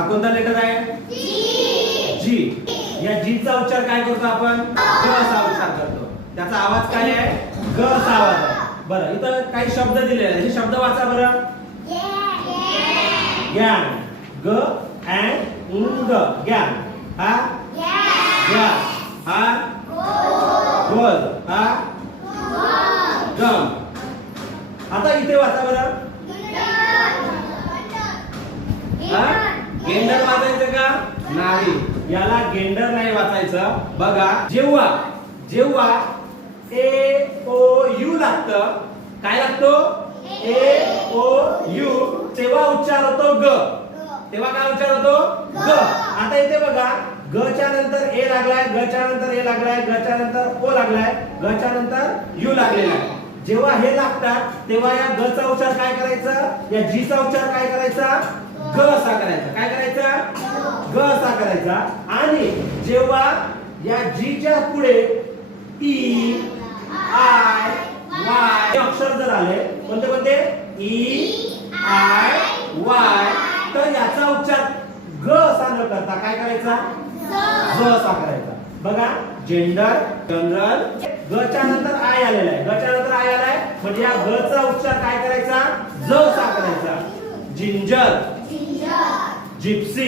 हा कोणता लेटर आहे? जी. या जी चा उच्चार काय करतो आपण? ग असा उच्चार करतो. त्याचा आवाज काय आहे? ग असा आवाज आहे. बरं, इथं काही शब्द दिलेले आहेत. हे शब्द वाचा बरं. ज्ञान. ग अँड ग. ज्ञान. हा ग्लास. हा गोल. हा गम. आता इथे वाचा बरं. गेंडर वाचायचं का? नाही, याला गेंडर नाही वाचायचं. बघा, जेव्हा जेव्हा ए ओ यू लागतं, काय लागतो? ए ओ यू, तेव्हा उच्चार होतो ग. तेव्हा काय उच्चार होतो? ग. आता इथे बघा, ग च्या नंतर ए लागलाय, ग च्या नंतर ए लागलाय, ग च्या नंतर ओ लागलाय, ग च्या नंतर यू लागलेला आहे. जेव्हा हे लागतात तेव्हा या ग चा उच्चार काय करायचा? या जी चा उच्चार काय करायचा? ग असा करायचा. काय करायचा? ग असा करायचा. आणि जेव्हा या जी च्या पुढे ई आय वाय अक्षर जर आले, कोणते कोणते? ई आय वाय, तर याचा उच्चार ग असा न करता काय करायचा? ज असा करायचा. बघा, जेंडर, जनरल, ग च्या नंतर आय आलेला आहे. ग च्या नंतर आय आलाय म्हणजे या ग चा उच्चार काय करायचा? ज असा करायचा. Ginger, Gypsy,